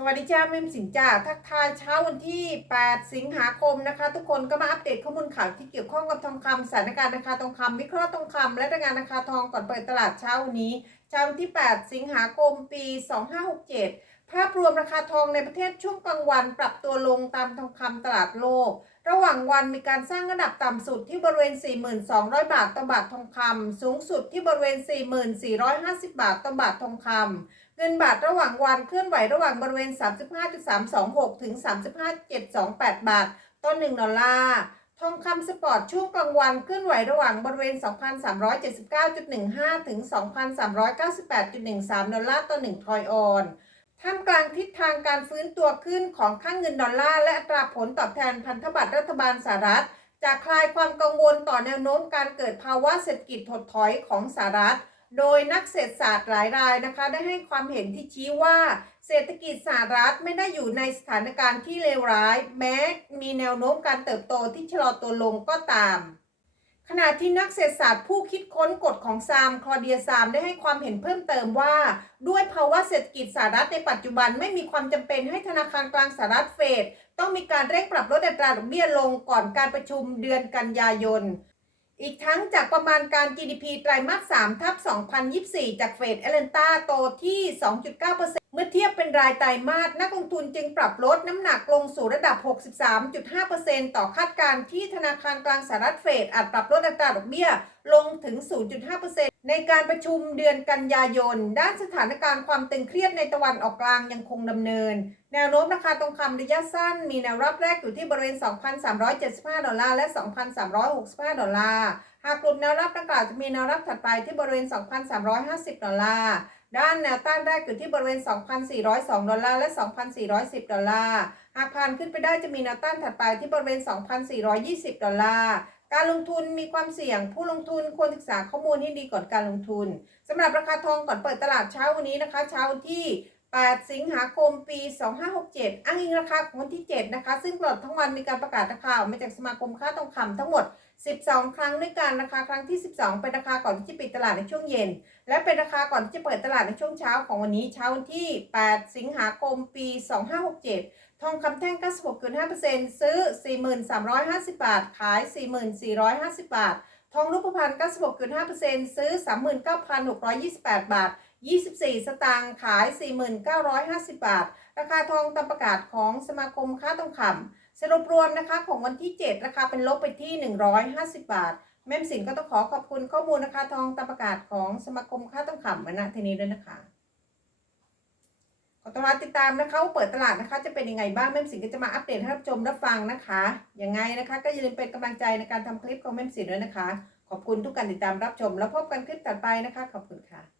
สวัสดีจ้าแม่มสินจ้าทักทายเช้าวันที่ 8 สิงหาคมนะคะ ทุกคนก็มาอัปเดตข้อมูลข่าวที่เกี่ยวข้องกับทองคำสถานการณ์ราคาทองคำวิเคราะห์ทองคำและรายงานราคาทองก่อนเปิดตลาดเช้าวันนี้เช้าวันที่ 8 สิงหาคมปี 2567 ภาพรวมราคาทองในประเทศช่วงกลางวันปรับตัวลงตามทองคำตลาดโลก ระหว่างวันมีการสร้างระดับต่ำสุดที่บริเวณ 4,200บาทต่อบาททองคำสูงสุดที่บริเวณ 4,450 บาทต่อบาททองคำ เงินบาทระหว่างวันเคลื่อนไหวระหว่างบริเวณ 35.326 ถึง 35.728 บาท ต่อ 1 ดอลลาร์ ทองคำสปอร์ตช่วงกลางวันเคลื่อนไหวระหว่างบริเวณ 2,379.15 ถึง 2,398.13 ดอลลาร์ต่อ 1 ทรอยออนท่ามกลางทิศทางการฟื้นตัวขึ้นของค่างเงินดอลลาร์และอัตราผลตอบแทนพันธบัตรรัฐบาลสหรัฐจากคลายความกังวลต่อแนวโน้มการเกิดภาวะเศรษฐกิจถดถอยของสหรัฐ โดยนักเศรษฐศาสตร์หลายรายนะคะ ได้ให้ความเห็นที่ชี้ว่า เศรษฐกิจสหรัฐไม่ได้อยู่ในสถานการณ์ที่เลวร้าย แม้มีแนวโน้มการเติบโตที่ชะลอตัวลงก็ตาม ขณะที่นักเศรษฐศาสตร์ผู้คิดค้นกฎของซามคลอเดียซามได้ให้ความเห็นเพิ่มเติมว่า ด้วยภาวะเศรษฐกิจสหรัฐในปัจจุบันไม่มีความจำเป็นให้ธนาคารกลางสหรัฐเฟดต้องมีการเร่งปรับลดอัตราดอกเบี้ยลงก่อนการประชุมเดือนกันยายน อีกทั้งจากประมาณการ GDP ไตรมาส3ทับ2024 จากเฟดเอเลนตาโตที่ 2.9%เมื่อเทียบเป็นรายไตรมาสนักลงทุนจึงปรับลดน้ำหนักลงสู่ระดับ 63.5%ต่อคาดการณ์ที่ธนาคารกลางสหรัฐเฟดอาจปรับลดอัตราดอกเบี้ยลงถึง 0.5% ในการประชุมเดือนกันยายน ด้านสถานการณ์ความตึงเครียดในตะวันออกกลางยังคงดำเนิน แนวโน้มราคาทองคำระยะสั้น มีแนวรับแรกอยู่ที่บริเวณ 2,375 ดอลลาร์และ 2,365 ดอลลาร์ หากกลุ่มแนวรับดังกล่าวจะมีแนวรับถัดไปที่บริเวณ 2,350 ดอลลาร์ด้านแนวต้านแรกอยู่ที่บริเวณ 2,402 ดอลลาร์และ 2,410 ดอลลาร์ หากผ่านขึ้นไปได้จะมีแนวต้านถัดไปที่บริเวณ 2,420 ดอลลาร์ การลงทุนมีความเสี่ยง ผู้ลงทุนควรศึกษาข้อมูลให้ดีก่อนการลงทุนสำหรับราคาทองก่อนเปิดตลาดเช้าวันนี้นะคะ เช้าที่ 8 สิงหาคมปี 2567 อ้างอิงราคาของวันที่ 7 นะคะ ซึ่งตลอดทั้งวันมีการประกาศราคาออกมาจากสมาคมค้าทองคำทั้งหมด 12 ครั้งด้วยกันราคาครั้งที่ 12 เป็นราคาก่อนที่จะปิดตลาดในช่วงเย็น และเป็นราคาก่อนที่จะเปิดตลาดในช่วงเช้าของวันนี้เช้าวันที่ 8 สิงหาคมปี 2567 ทองคำแท่ง 96.5%ซื้อ 4,350 บาท ขาย 4,450 บาท องรูปพรรณ96.5%ซื้อ 39,628 บาท 24 สตางค์ขาย 4,950 บาท ราคาทองตามประกาศของสมาคมค้าทองคำสรุปรวมนะคะของวันที่ 7 ราคาเป็นลบไปที่ 150 บาท แม่มสินก็ต้องขอขอบคุณข้อมูลราคาทองตามประกาศของสมาคมค้าทองคำมาณที่นี้ด้วยนะคะ ต้อนรับติดตามนะคะว่าเปิดตลาดนะคะ จะเป็นยังไงบ้างแม่สินก็จะมาอัปเดตให้รับชมรับฟังนะคะยังไงนะคะ ก็อย่าลืมเป็นกำลังใจในการทำคลิปของแม่สินด้วยนะคะ ขอบคุณทุกการติดตามรับชม แล้วพบกันคลิปต่อไปนะคะ ขอบคุณค่ะ